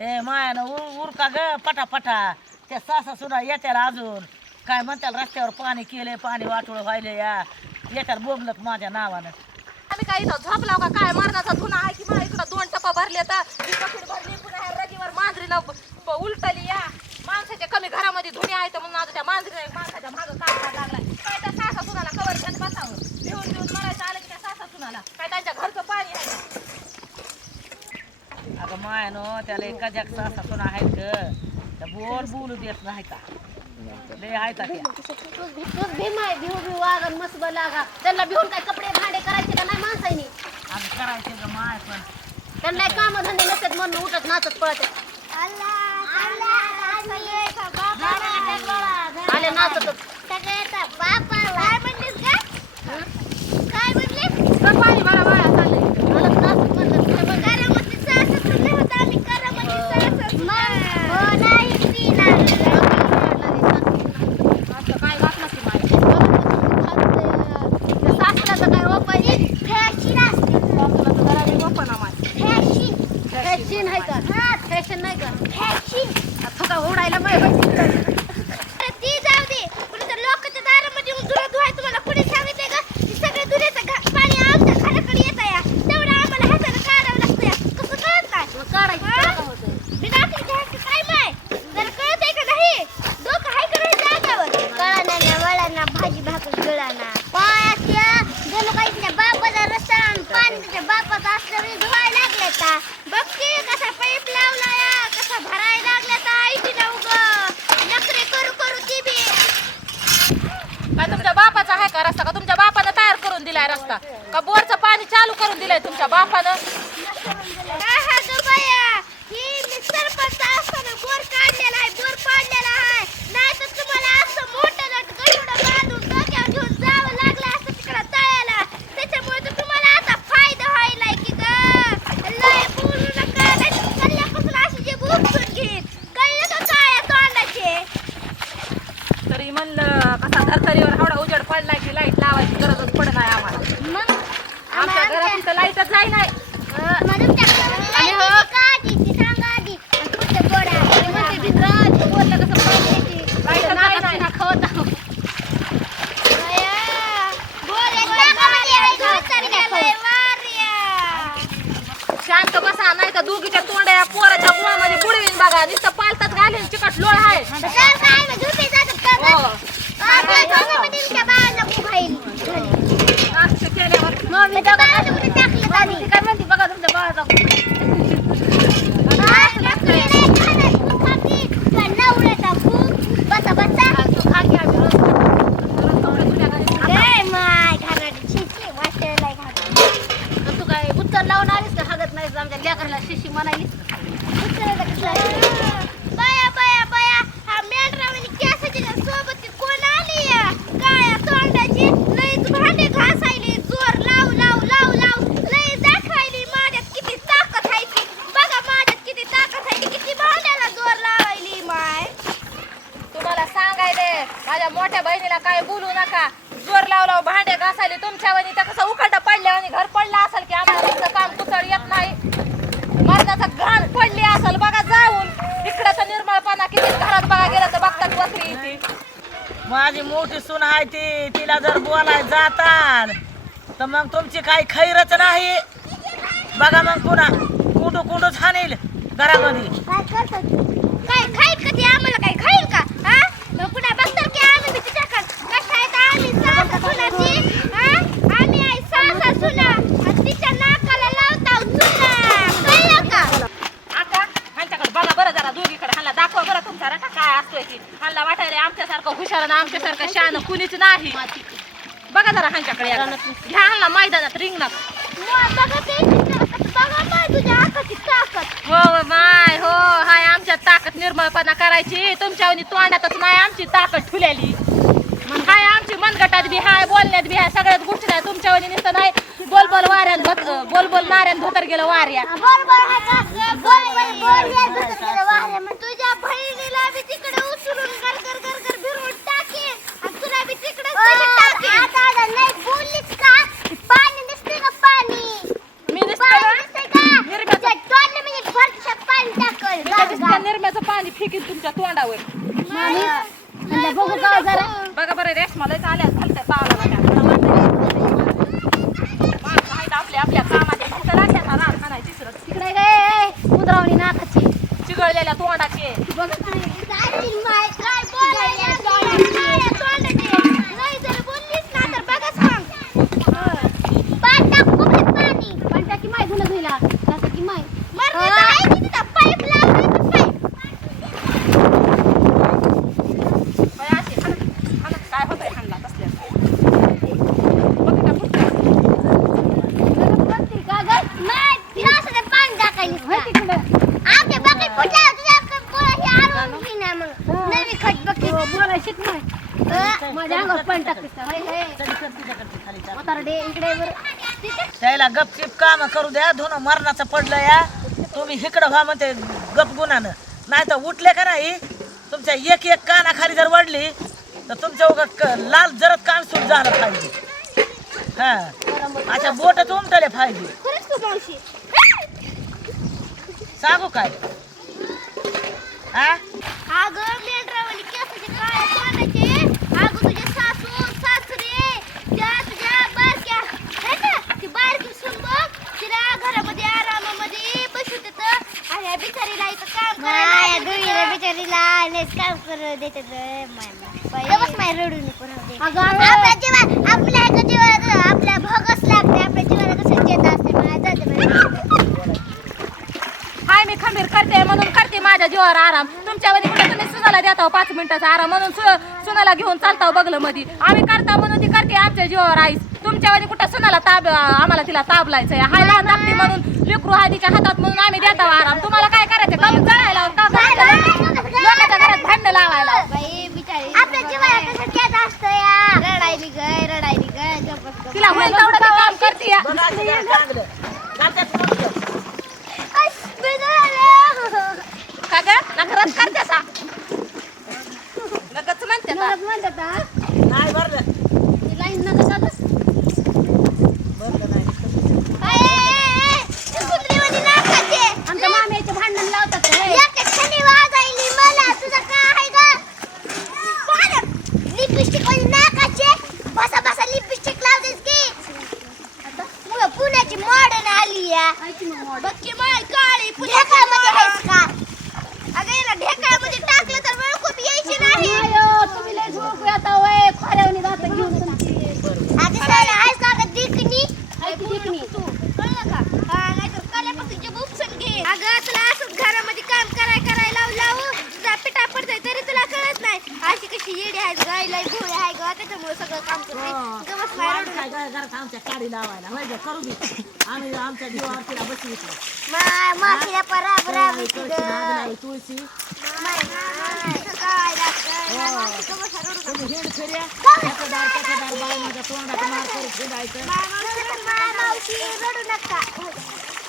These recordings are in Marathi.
हे मायानं उर उरका ग पटापटा. पटा त्या सासा सुद्धा येत्याला अजून. काय म्हणत्याला रस्त्यावर पाणी केले पाणी वाटोळ व्हायले या. येत्याला बोगलत माझ्या नावानं. आम्ही काय इथं झोपलाव का? काय मरणाचा धुना आहे की मला इकडं दोन टप्पा भरले तर. ती पकीड भरली पुन्हा ह्या रजीवर मांजरीला ब- ब- उलटली या. माणसाच्या कमी घरामध्ये धुणे आहे तर म्हणून आता त्या मांजरीला एक माणसाच्या मागं काढायला लागलाय? काय त्या सासा सुनाला कवर घेऊन बसावं? भिवून भिवून मरायचं आलं की त्या सासा सुनाला काय त्यांच्या घरचं पाणी आहे? का? अगं मायानं त्याला एका जाग सासा आहेत ग त्या बोर बोलू देत नाही का लय त्या आहे वागन मस्त लागा त्यांना भिवून काय कपडे भांडे करायचे का नाही माणसाईनी करायचे ग माय पण त्यांना काम धंदे नसतात म्हणून उठत नाचत पळत आले नाचत म्हणलीस का काय म्हणलीस पाणी भरा बाळा चाललंय मला नाचत म्हणलं करामती सासत म्हणलं होतं आम्ही करामती सासत हो नाही असं काय वाटलं की माय सासऱ्याचं काय ओपन फॅशन असते सासऱ्याचं जरा बी ओपन आम्हाला फॅशन फॅशन आहे का फॅशन नाही का फॅशन थोडा उडायला माहिती ती जाऊ दे पण तर लोकांच्या दारामध्ये येऊन धुरा धुवाय तुम्हाला कुणी सांगितलंय का की सगळं धुऱ्याचं घा- पाणी आमच्या घराकडे येत या तेवढं आम्हाला हाताने काढावं लागतं या कसं कळत काय काढायचं मी नाटक घ्यायचं काय माय जर कळत आहे का नाही डोकं हाय का नाही जागावर कळाना ना वळाना भाजी भाकर गिळाना पायाच्या जणू काही त्या बापाचा रस्ता आणि पाणी त्याच्या बापाचा असलं तरी धुवायला लागले का बघ की कसा पाईप लावला या कसा भरायला लागला का आईची ना उग नखरे करू करू ती बी काय तुमच्या बापाचा आहे का रस्ता का तुमच्या बापानं तयार करून दिलाय रस्ता. का बोरचं पाणी चालू करून दिलंय तुमच्या बापानं काय हा गं बाया ही मी सरपंच असताना बोर काढलेला आहे बोर पाडलेला आहे नाही तर तुम्हाला असं मोठं लट गडूडं बांधून डोक्यावर घेऊन जावं लागलं असतं तिकडं तळ्याला त्याच्यामुळे तर तुम्हाला आता फायदा व्हायलाय की ग लय बोलू नका नाही तर कल्ल्यापासून अशी जी भूक घेईन कळलं का काय तोंडाचे तरी म्हणलं कसा धरतरीवर एवढा उजेड पडलाय की लाइट लावायची गरजच पडत नाही आम्हाला मग आमच्या घरात इथं लाईटच जाई नाही आणि हो काढी ती सांगा आधी आणि पुढचं गोड आहे म्हणते ती रात बोललं कसं पाहिजे ती लाइट नाही नाही शांत बसा नाही तर दोघीच्या तोंड्या पोराच्या गुळामध्ये बुडवीन बघा नुसतं पालतात घालीन चिकट लोळ आहे हो. नाश्ता केल्यावर काय म्हणते बघा तुमच्या बाळाचा बसा बसा काय माय घाणारी शिशी वाटेला घाण तू काय उत्तर लावून आलीस का हागत नाहीस आमच्या लेकरला शिशी म्हणालीस बाया बाया बाया हा मेंढरावानी केसाच्या सोबत ती कोण आली या काळ्या तोंडाची लईच भांडे घासायली जोर लाव लाव लाव लाव लई दाखवायली माझ्यात किती ताकद आहे ती बघा माझ्यात किती ताकद आहे ती किती भांड्याला जोर लावायली माय सांगायले माझ्या मोठ्या बहिणीला काय बोलू नका. जोर लावला भांडे घासायले तुमच्यावानी त्या कसं उखंड पडल्या आणि घर पडलं असेल की आम्हाला तुमचं काम कुचळ येत नाही. मरणाचा घाण पडली असेल बघा जाऊन. इकडं तर निर्मळपणा किती घरात बघा गेलं तर बघतात इथे माझी मोठी सून आहे ती. तिला जर बोलाय जाताल तर मग तुमची काही खैरच नाही. बघा मग पुन्हा. कुंडू कुंडूच हाणील घरामध्ये काय करतात काय खाईल का ती आम्हाला काय खाईल का हा मग पुन्हा बघतात की आम्ही बी तिच्याकडे कसं आहे तर आम्ही सासा सुनाची हा आम्ही आहे सासा सुना आणि तिच्या नाकाला लावता चुना कळलं का आता ह्यांच्याकडे बघा बरं जरा दोघीकडे ह्याला दाखवा बरं तुमचा रटा काय असतोय की ह्याला वाटायला आमच्यासारखं हुशार शान कुणीच नाही बघा जरा ह्यांच्याकडे एकदा. घ्या ह्याला मैदानात रिंगणात मग बघा माय तुझ्या हो माय हो हाय आमच्या ताकद निर्मळपणा करायची तुमच्या तोंडातच नाही आमची ताकद ठुल्याली मग हाय आमची मनगटात बी हाय बोलण्यात बी हाय सगळ्यात गोष्टी नाही तुमच्या वनी नुसतं नाही बोल बोल वाऱ्यान धोत बोल बोल नाऱ्यान धोतर गेलं वाऱ्या या तुझ्या बहिणीला बी तिकडे उचलून कर कर कर कर തന്നെ नवी खट बघते बोला शिक नाही. माझ्या अंगावर पाणी. म्हातारडे इकडे त्याला गपचिप काम करू द्या. धुणं मरणाचं पडलं या. तुम्ही इकडं व्हा म्हणते गप गुणानं. नाही तर उठले का नाही? तुमच्या एक एक कानाखाली जर वडली तर तुमच्या उगा क- लाल जरत कान सूट झालं पाहिजे. हा. अच्छा बोट उमटले पाहिजे. सांगू काय? हा? अगं मेंढरावाली केसाचे काळे पाण्याचे अगं तुझे सासू सासरे त्या तुझ्या बारक्या है ना ती बारकी सून बघ तिला घरामध्ये आरामामध्ये बसू देतं आणि या बिचारीला इथं काम करायला बिचारीला काम करू देतात बस माय रडून आपल्या जीवा आपल्या जीवाला आपल्या भोगच लागते आपल्या जीवाला कसं चेत असते मला जाते हाय मी खंबीर करते म्हणून करते माझ्या जीवावर आराम. तुमच्यामध्ये कुठे तुम्ही सुनाला देता पाच मिनिटाचा आराम म्हणून सुनाला घेऊन चालता बघलं मध्ये आम्ही करता म्हणून ती करते आमच्या जीवावर आईस. तुमच्यामध्ये कुठं सुनाला ताब आम्हाला तिला ताबलायचंय. हाय लहान म्हणून तिच्या हातात म्हणून आम्ही देता आराम. तुम्हाला काय करायचं? का? जळायला? लोकांच्या घरात भांडणं लावायला तिला होईल तेवढं काम करते या. बघा असं जरा चांगलं घालत्यात मोठं. का ग नखरच करते सा लगच म्हणते सा. नाही भरलं भरलं नाही आमच्या माम्याचे भांडण लावतात मला तुझं काय आहे ग लिपस्टिक वाली नाकाचे बसा बसा लिपस्टिक लावतेस की मग पुण्याची मॉडर्न आली या बघ की माय काळी ढेकामध्ये आहेस का अगं याला ढेकामध्ये टाकलं तर वेळ खूप यायची नाही तुम्ही लय झोप येता वय खोऱ्यावणी जाता घेऊन अगं साडा आहेस का अगं दिकनी दिकनी कळलं का हा नाहीतर कल्यापासून जे उपसून घे अगं तुला असंच घरामध्ये काम कराय कराय लावू लावू तुझा पिटा पडतोय तरी तुला कळत नाही अशी कशी येडी आहे गाय लय भोळी आहे ग त्याच्यामुळे सगळं काम करते काय घरात आमच्या काडी लावायला. होय गं, करू दे. आम्ही आमच्या जीवावर तिला बसवितो माफीला पराबरा तुळशी नाद लावली, तुळशी. तुम्ही हिंड फिर्या. त्याचं दार त्याचं दार बाळांच्या तोंडात मार करून फिरायचं रडू नका.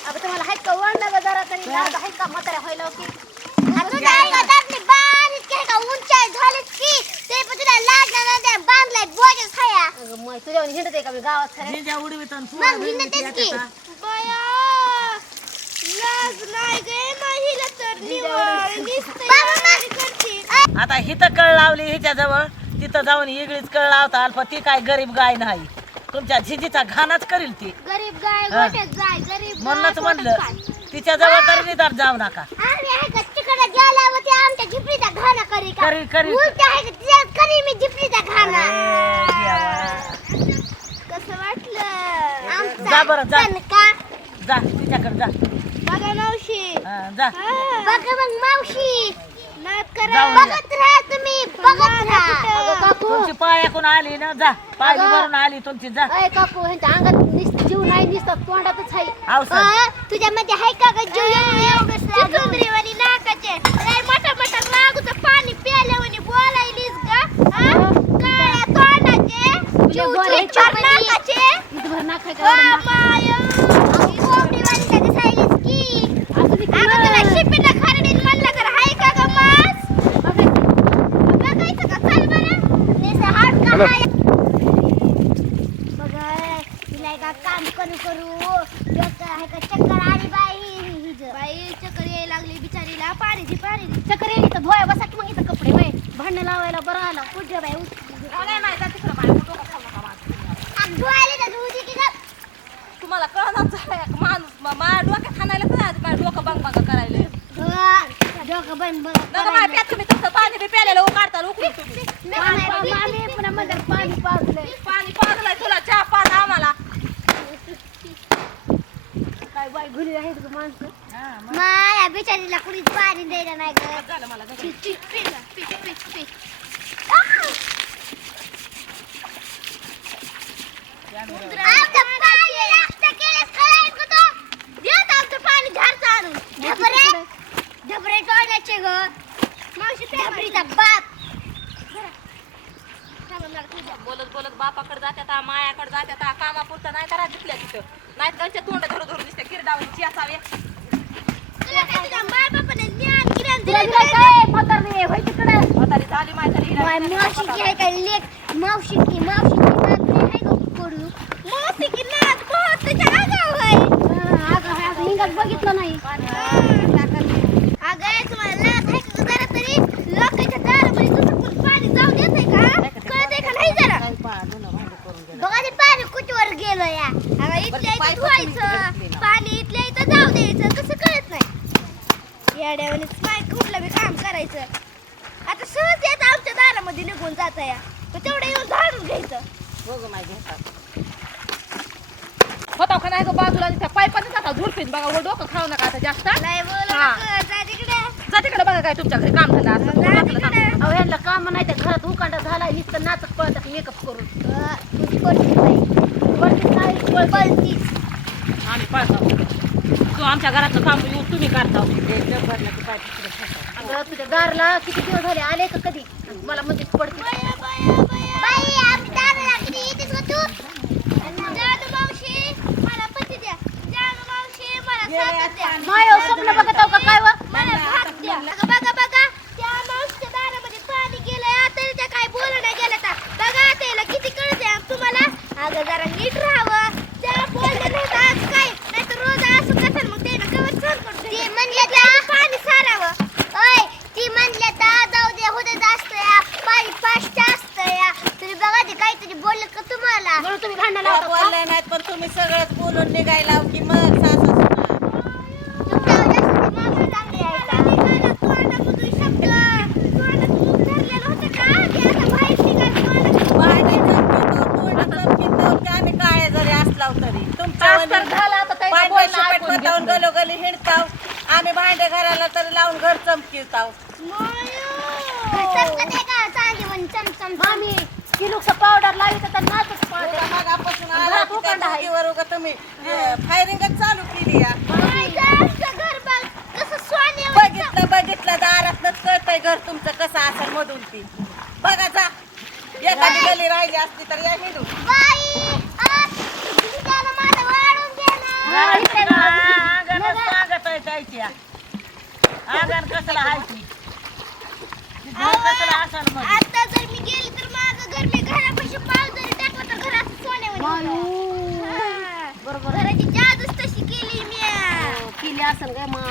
अगं तुम्हाला हाय का? वळलं जरा तरी. लावलं हाय का? म्हाताऱ्या व्हायला बारीक का? उंचाई झालीच की. पण तुला लागलं ना त्या बांधलाय बोजच खाया अगं मग तुझ्यावर हिंडते का? मी गावात खरं. जिंजा उडवीत आणि तू मग उडवीत हिंडतेच की. येते का? बया लाज नाही गे महिला तर निवाळ करते आता हिथं कळ लावली हिच्या जवळ तिथं जाऊन इगळीच कळ लावता अल्प. ती काय गरीब गाय नाही. तुमच्या झिजीचा घाणच करील ती. गरीब गाय हा. गोट्यात जाय गरीब म्हणूनच म्हणलं गोट्यात खाय. तिच्या जवळ तरी निदार जाऊ नका. आम्ही आहे का? तिकडे गेल्यावर ते आमच्या झिपरीचा घाणा करी का? करी करी उलट आहे का करी मी ए, देवा. कसं वाटलं? आमचा जा बरं, जा. का? जा तिच्याकडे जा. बघा मावशी. हा, जा. बघा मग मावशी. जाऊन या. बघत राहा तुम्ही बघत राहा. तुमची पायाकून आली ना जा. पाय भरून आली तुमची जा. अय काकू ह्यांच्या अंगात जीव नाही दिसतात तोंडातच आहे. औषध तुझ्यामध्ये आहे का ग जीव? सुंदरीवाणी नाकाचे. लय मोठा मोठा लागूचं पाणी प्यायल्यावानी बोलायलीस का हा? काळ्या तोंडाचे चिवचिव चार नाकाचे वा माय. अगं कोंबडीवाणी का दिसायलीस की? अगं तुला शिपीला खरडीन म्हणलं तर आहे का ग मास? बघायचं का? चल बरं. नुसतं हात का हाय? बघा, तिला एका काम करू करू डोकं आहे का चक्कर आली बाई बाई चक्कर यायला लागली बिचारीला पाणी पाणी दे पाणी दे चक्कर येईल तर धुवाय बसा की मग इथं कपडे बाय भांडण लावायला बरं आला कुठे बाय नाही नाही जा तिकडं बाहेर डोकं खाऊ नका माझं. धुवायला तर धुऊ दे की गं. तुम्हाला कळणार झालंय का माणूस म- माझ्या डोक्यात खाणायला काय माझ्या डोकं बंग बंग करायला नका प्यात तुम्ही तसं पाणी बी प्यायला काढता उकळून तुम्ही पाणी पुन्हा मध्ये पाणी पाजलंय. पाणी पाजलंय तुला चहा पाज आम्हाला. काय बाय घरी आहेत ग माणसं? माया बिचारीला कुणीच पाणी द्यायला नाही ग. झालं मला माहिती माय मावशीची आहे का लेक मावशीची मावशीची नात नाही आहे का पोरू? मावशीची नात बहुत तुझ्या आगाऊ आहे. अगं, अगं, हिंगात बघितलं नाही अगं तुम्हाला लाज आहे का जरा तरी लोकांच्या दारामध्ये तुझं कोण पाणी जाऊ देत आहे का कळत का नाही जरा बघा ते पाणी कुठवर गेलं या अगं इथल्या इथं धुवायचं पाणी इथल्या इथं जाऊ द्यायचं कसं कळत नाही येड्यावानीच पाय कुठलं बी काम करायचं आता सहज येत आमच्या दारामध्ये निघून जात या. तर तेवढं येऊन झाडून घ्यायचं. होता का नाही गं बाजूला त्या पायपाने जाता झुरपीन बघा व डोकं खाऊ नका आता जास्त. नाही बोल हा. जा तिकडे. जा तिकडे बघा काय तुमच्या घरी काम झालं असं जा तिकडे. अहो यांना काम नाही तर घरात उकांडा झाला नुसतं नाचत पळतात मेकअप करून. अ, तुझी कोणती बाई वरती नाही पळती? आम्ही पळतो. तू आमच्या घराचं काम येऊ तुम्ही करता. अगं तुझ्या गारला किती दिवस झाले? आले का कधी? मला म्हणजे पडते. बाई आम्ही दाराला किती येतेस गं तू. जानू मावशी मला पती द्या. जानू मावशी मला साथ द्या. माय स्वप्न बघत आहो का? काय व मला भात द्या अगं बघा बघा त्या मावशीच्या दारामध्ये पाणी गेलंय तरी त्या काय बोलू नाही गेलं तर बघा त्याला किती कळते तुम्हाला अगं जरा नीट राहावं त्या बोलले नाही तर आज काय नाही तर रोज असं कसं मग त्यानं कवर सहन करतो ते म्हणले तर पाणी सारावं ओय ती म्हणले तर जाऊ दे होते जास्त या पाणी फास्ट असतं या तरी बघा ते काहीतरी बोलले का तुम्हाला म्हणून तुम्ही भांडण लावता का? बोलले नाहीत पण तुम्ही सगळंच बोलून निघायला की मग सासू तुमच्यावर जास्त ती माणसं चांगली आहेत. तोंडामधून शब्द, तोंडात मुख धरलेलं होतं का? ते आता बाहेर निघालं तोंडात. आम्ही काळे जरी असलाव तरी तर झालं आता ताईचं बोलणं ऐकून घेतलं. गलोगली हिंडताव. आम्ही भांडे घराला तर लावून घर का? म्हणे चमचम. मामी लोक पावडर लावी तर नाचत पळते मागापासून आला की त्या उगा तुम्ही फायरिंगच चालू केली या. बाईचं आमचं घर बघ, कसं सोन्यावर बघितलं बघितलं दारातनच कळतंय घर तुमचं कसं असेल मधून ती. बघा जा एखादी गली राहिली असती तर या हिंडू. बाई, आ, त्याला माझं वाढून दे ना. सांगत आहे त्याची आगन कसला हाय ती कसला असेल मग आता जर मी गेली तर माझं घर मी घरापाशी पाव जरी टाकलं तर घरात सोन्यावर होईल. बरोबर घराची जादूच तशी केली मी केली असेल काय मग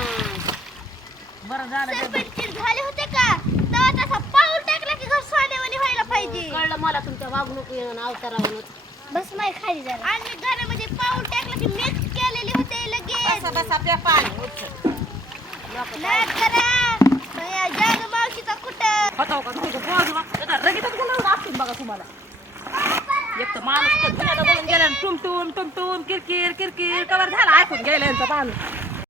बरं झालं झाले होते का तेव्हा तसा पाऊल टाकला की घर सोन्यावानी व्हायला पाहिजे कळलं मला तुमच्या वागणूक अवतारावरून बस माय खाली जरा आणि घरामध्ये पाऊल टाकलं की लगेच बसा बसा प्या पाणी बघा तुम्हाला. एक तर माणूस गेला टुम टुम टुम टुम किरकिर किरकिर. कवर झाला ऐकून गेला यांचा माणूस